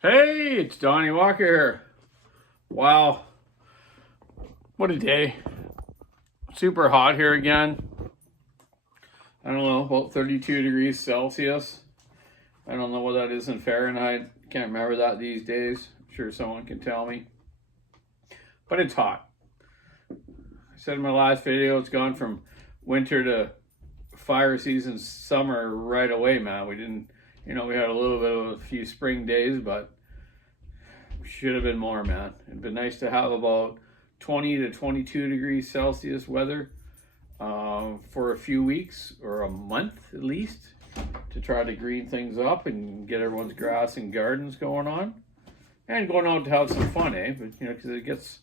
Hey, it's Donny Walker here. Wow, what a day. Super hot here again. I don't know, about 32 degrees Celsius. I don't know what that is in Fahrenheit. Can't remember that these days. I'm sure someone can tell me. But it's hot. I said in my last video, it's gone from winter to fire season summer right away, man. We didn't, we had a little bit of a few spring days, but should have been more, man. It'd been nice to have about 20 to 22 degrees Celsius weather for a few weeks or a month at least to try to green things up and get everyone's grass and gardens going on and going out to have some fun, eh? But because it gets,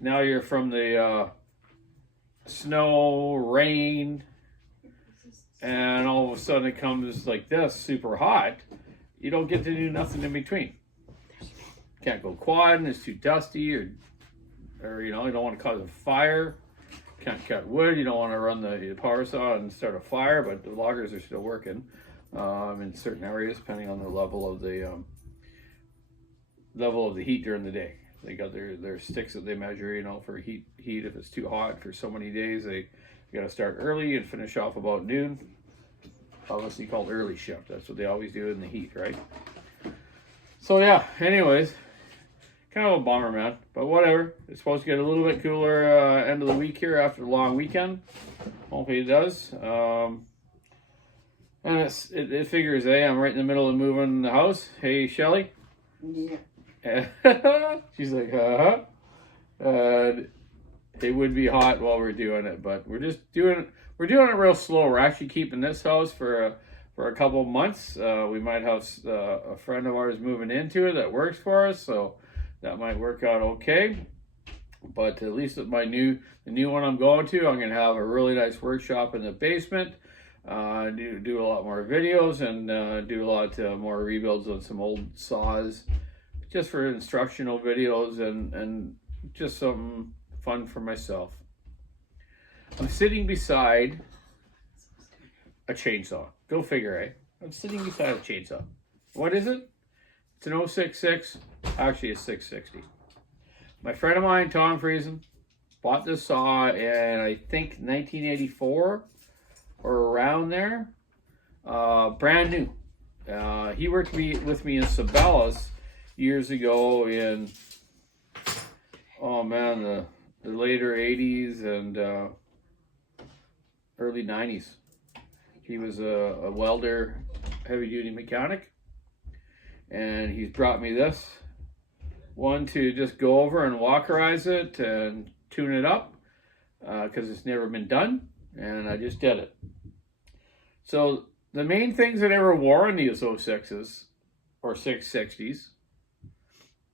now you're from the snow, rain, and all of a sudden it comes like this, super hot. You don't get to do nothing in between. Can't go quadding, it's too dusty, or you don't want to cause a fire. Can't cut wood, you don't want to run the power saw and start a fire, but the loggers are still working in certain areas depending on the level of the heat during the day. They got their sticks that they measure, for heat. If it's too hot for so many days, they got to start early and finish off about noon. Obviously called early shift. That's what they always do in the heat, right? So yeah, anyways, kind of a bummer, man, but whatever. It's supposed to get a little bit cooler end of the week here after the long weekend. Hopefully it does. And it figures, hey, I'm right in the middle of moving the house. Hey, Shelly. Yeah. She's like, uh-huh. It would be hot while we're doing it, but we're doing it real slow. We're actually keeping this house for a couple months. We might have a friend of ours moving into it that works for us, so that might work out okay. But at least with the new one I'm going to, I'm going to have a really nice workshop in the basement. Do a lot more videos and do a lot more rebuilds on some old saws, just for instructional videos and just something fun for myself. I'm sitting beside a chainsaw. Go figure, eh? I'm sitting beside a chainsaw. What is it? It's an 066, actually a 660. My friend of mine, Tom Friesen, bought this saw in, I think, 1984 or around there. Brand new. He worked with me in Sabellas years ago in, oh man, the later 80s and early 90s. He was a welder, heavy-duty mechanic, and he's brought me this one to just go over and walkerize it and tune it up because it's never been done, and I just did it. So the main things I never wore in these 06s or 660s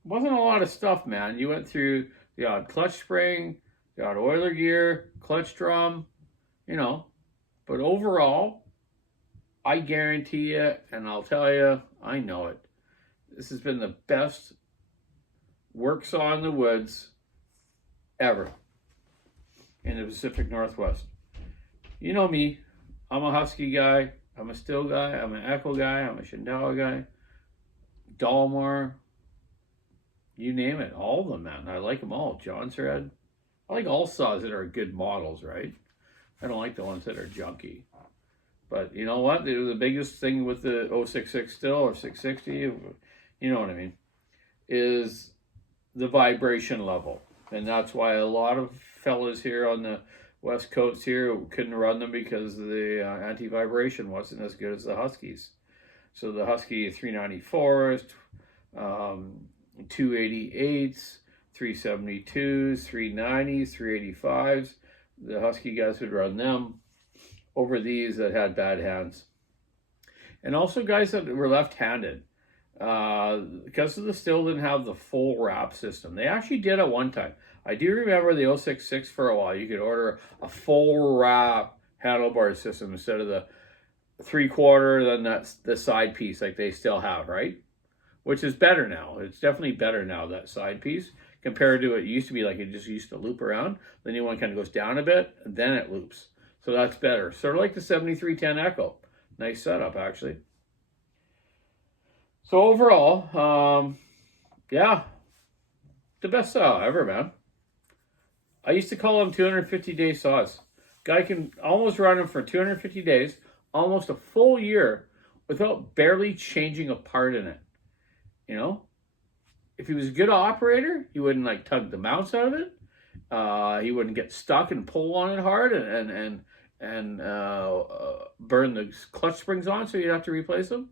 wasn't a lot of stuff, man. You went through the odd clutch spring, the odd oiler gear, clutch drum, but overall, I guarantee you, and I'll tell you, I know it. This has been the best work saw in the woods ever in the Pacific Northwest. You know me, I'm a Husky guy, I'm a Stihl guy, I'm an Echo guy, I'm a Shindell guy, Dalmar, you name it, all of them, man. I like them all. John's Red. I like all saws that are good models, right? I don't like the ones that are junky. But you know what? The biggest thing with the 066 still or 660, you know what I mean, is the vibration level. And that's why a lot of fellas here on the West Coast here couldn't run them because the anti-vibration wasn't as good as the Huskies. So the Husky 394s, 288s, 372s, 390s, 385s, the Husky guys would run them over these that had bad hands. And also guys that were left-handed. Because of the Stihl didn't have the full wrap system. They actually did at one time. I do remember the 066 for a while. You could order a full wrap handlebar system instead of the 3/4, then that's the side piece like they still have, right? Which is better now. It's definitely better now, that side piece, compared to it used to be like it just used to loop around. The new one kind of goes down a bit, and then it loops. So that's better. Sort of like the 7310 Echo. Nice setup, actually. So overall, yeah, the best saw ever, man. I used to call them 250-day saws. Guy can almost run them for 250 days, almost a full year, without barely changing a part in it. You know, if he was a good operator, he wouldn't like tug the mounts out of it. He wouldn't get stuck and pull on it hard and burn the clutch springs on, so you'd have to replace them.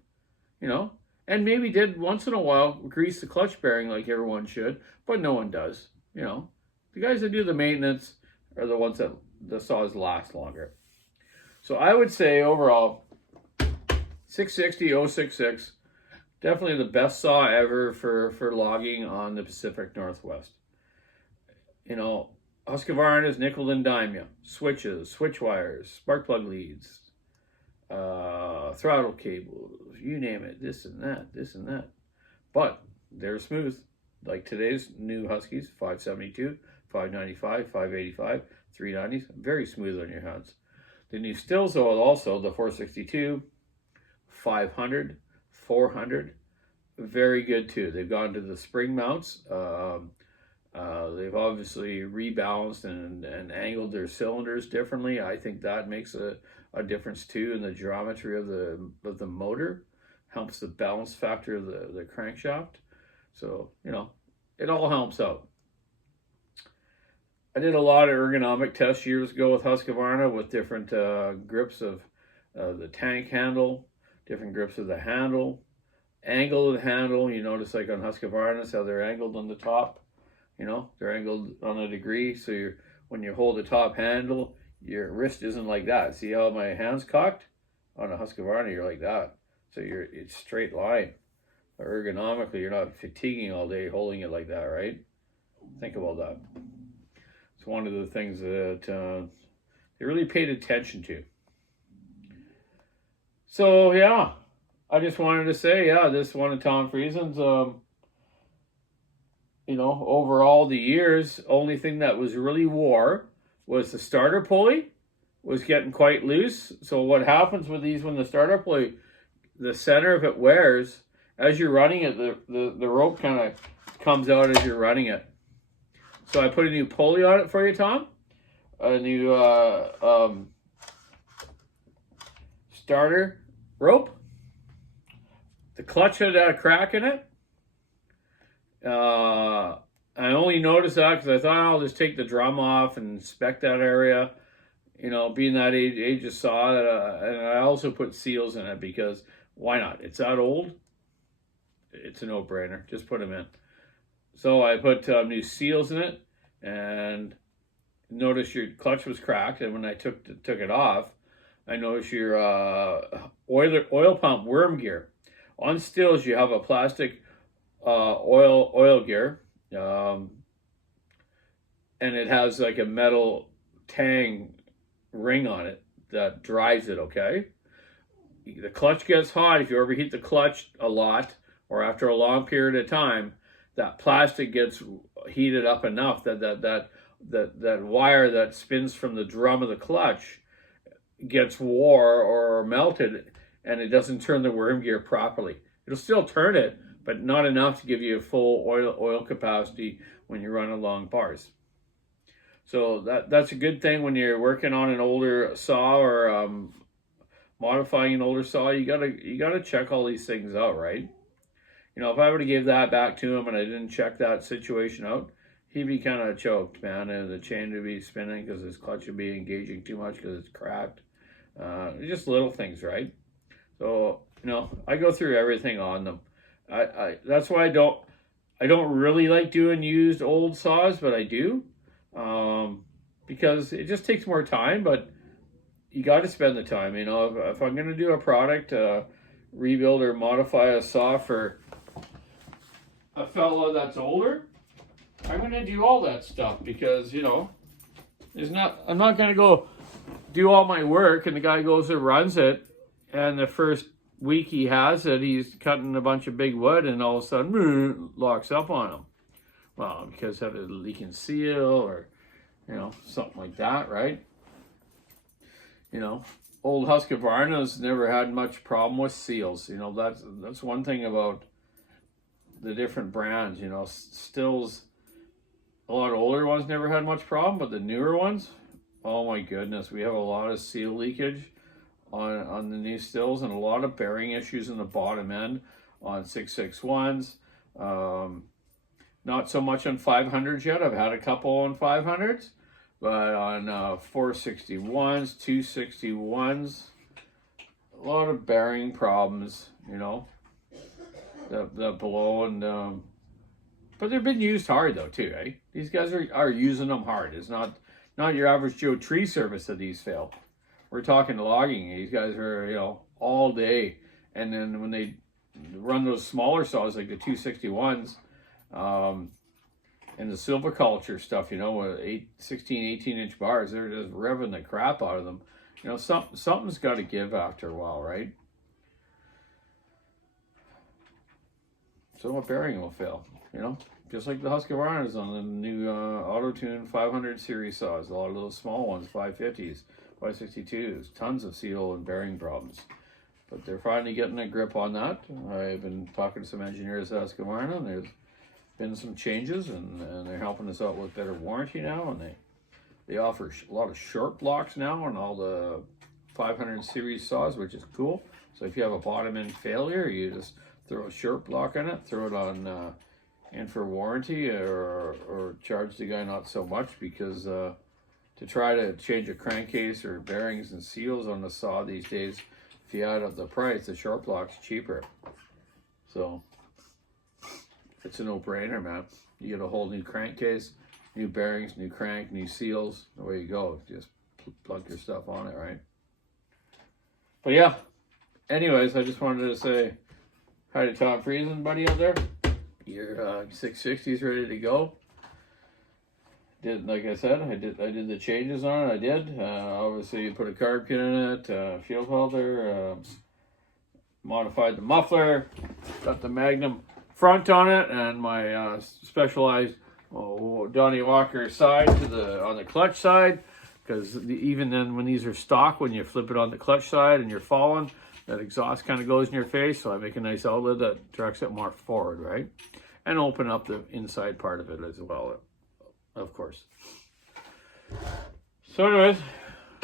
You know, and maybe did once in a while grease the clutch bearing like everyone should, but no one does. You know, the guys that do the maintenance are the ones that the saws last longer. So I would say overall, 660 066, definitely the best saw ever for logging on the Pacific Northwest. You know, Husqvarna's nickel and dime you. Switches, switch wires, spark plug leads, throttle cables, you name it, this and that. But they're smooth. Like today's new Huskies, 572, 595, 585, 390s, very smooth on your hands. The new stills also, the 462, 500, 400, very good too. They've gone to the spring mounts. They've obviously rebalanced and angled their cylinders differently. I think that makes a difference too in the geometry of the motor. Helps the balance factor of the crankshaft. So, you know, it all helps out. I did a lot of ergonomic tests years ago with Husqvarna with different grips of the tank handle, different grips of the handle, angle of the handle. You notice like on Husqvarna's how they're angled on the top. You know, they're angled on a degree, so when you hold the top handle, your wrist isn't like that. See how my hand's cocked? On a Husqvarna, you're like that. So it's straight line. Ergonomically, you're not fatiguing all day holding it like that, right? Think about that. It's one of the things that they really paid attention to. So, yeah, I just wanted to say, yeah, this one of Tom Friesen's, you know, overall the years, only thing that was really wore was the starter pulley was getting quite loose. So what happens with these when the starter pulley, the center of it wears, as you're running it, the rope kind of comes out as you're running it. So I put a new pulley on it for you, Tom. A new starter rope. The clutch had a crack in it. I only noticed that because I thought I'll just take the drum off and inspect that area. You know, being that age of saw, and I also put seals in it because why not? It's that old. It's a no-brainer. Just put them in. So I put new seals in it, and noticed your clutch was cracked. And when I took it off, I noticed your oil pump worm gear. On stills, you have a plastic oil gear, and it has like a metal tang ring on it that drives it. Okay, the clutch gets hot if you overheat the clutch a lot or after a long period of time. That plastic gets heated up enough that wire that spins from the drum of the clutch gets wore or melted, and it doesn't turn the worm gear properly. It'll still turn it, but not enough to give you a full oil capacity when you're running long bars. So that's a good thing when you're working on an older saw or modifying an older saw. You gotta check all these things out, right? You know, if I would have gave that back to him and I didn't check that situation out, he'd be kind of choked, man, and the chain would be spinning because his clutch would be engaging too much because it's cracked. Just little things, right? So, you know, I go through everything on them. That's why I don't really like doing used old saws, but I do, because it just takes more time. But you got to spend the time. You know, if I'm going to do a product, rebuild or modify a saw for a fellow that's older, I'm going to do all that stuff because, you know, I'm not going to go do all my work and the guy goes and runs it, and the first week he has it, he's cutting a bunch of big wood and all of a sudden locks up on him. Well, because of a leaking seal or, you know, something like that, right? You know, old Husqvarna's never had much problem with seals. You know, that's one thing about the different brands. You know, stills, a lot of older ones never had much problem, but the newer ones, oh my goodness, we have a lot of seal leakage on the new stills, and a lot of bearing issues in the bottom end on 661s. Not so much on 500s yet. I've had a couple on 500s, but on 461s, 261s, a lot of bearing problems, you know, that blow. And but they've been used hard though too, eh? These guys are using them hard. It's not your average Joe tree service that these fail. We're talking logging. These guys are, you know, all day. And then when they run those smaller saws like the 261s, and the silviculture stuff, you know, with 16, 18-inch bars, they're just revving the crap out of them. You know, something's got to give after a while, right? So a bearing will fail, you know, just like the Husqvarnas on the new Auto-Tune 500 series saws. A lot of those small ones, 550s, 562s, tons of seal and bearing problems. But they're finally getting a grip on that. I've been talking to some engineers at Husqvarna, and there's been some changes, and they're helping us out with better warranty now, and they offer a lot of short blocks now on all the 500 series saws, which is cool. So if you have a bottom end failure, you just throw a short block on it, throw it on in for warranty, or charge the guy not so much, because to try to change a crankcase or bearings and seals on the saw these days, if you add up the price, the short block's cheaper. So it's a no-brainer, man. You get a whole new crankcase, new bearings, new crank, new seals. Away you go. Just plug your stuff on it, right? But yeah, anyways, I just wanted to say hi to Tom Friesen, buddy, out there. Your 660's ready to go. Like I said, I did the changes on it. I did. Obviously, you put a carb kit in it, fuel filter, modified the muffler, got the Magnum front on it, and my specialized Donny Walker side on the clutch side, because even then when these are stock, when you flip it on the clutch side and you're falling, that exhaust kind of goes in your face. So I make a nice outlet that directs it more forward, right? And open up the inside part of it as well, of course. So anyways,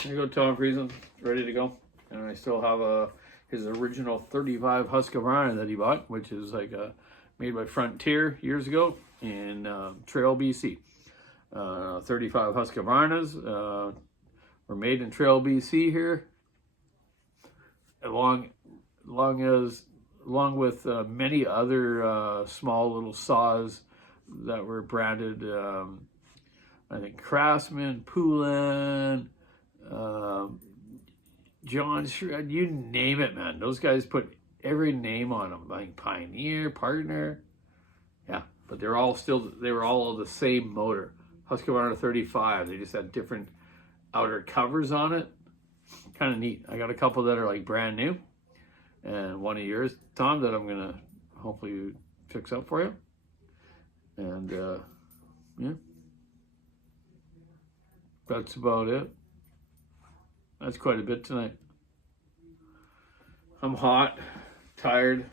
here you go, Tom Friesen, ready to go. And I still have his original 35 Husqvarna that he bought, which is like made by Frontier years ago in Trail, BC. 35 Husqvarnas were made in Trail, BC here, along with many other small little saws that were branded, I think Craftsman, Poulin, John Shred, you name it, man. Those guys put every name on them, like Pioneer, Partner. Yeah, but they were all the same motor. Husqvarna 35. They just had different outer covers on it. Kind of neat. I got a couple that are like brand new, and one of yours, Tom, that I'm gonna hopefully fix up for you. And yeah, that's about it. That's quite a bit tonight. I'm hot, tired.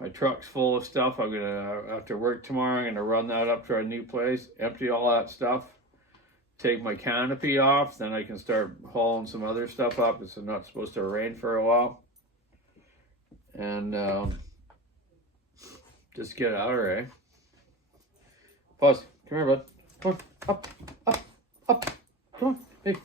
My truck's full of stuff. I'm gonna, after work tomorrow, I'm gonna run that up to our new place, empty all that stuff, take my canopy off, then I can start hauling some other stuff up. It's not supposed to rain for a while. And just get out of there, eh? Pause. Come here, bud. Come on. Up. Come on. Hey.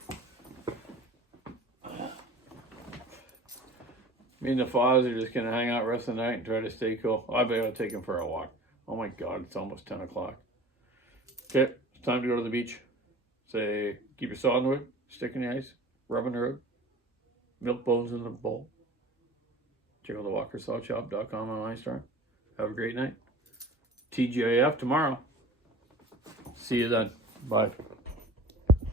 Me and the Foz are just going to hang out the rest of the night and try to stay cool. I'll be able to take him for a walk. Oh my God, it's almost 10 o'clock. Okay, it's time to go to the beach. Say, keep your saw in the wood, stick in the ice, rub in the road, milk bones in the bowl. Check out the walkersawshop.com online store. Have a great night. TGIF tomorrow. See you then. Bye.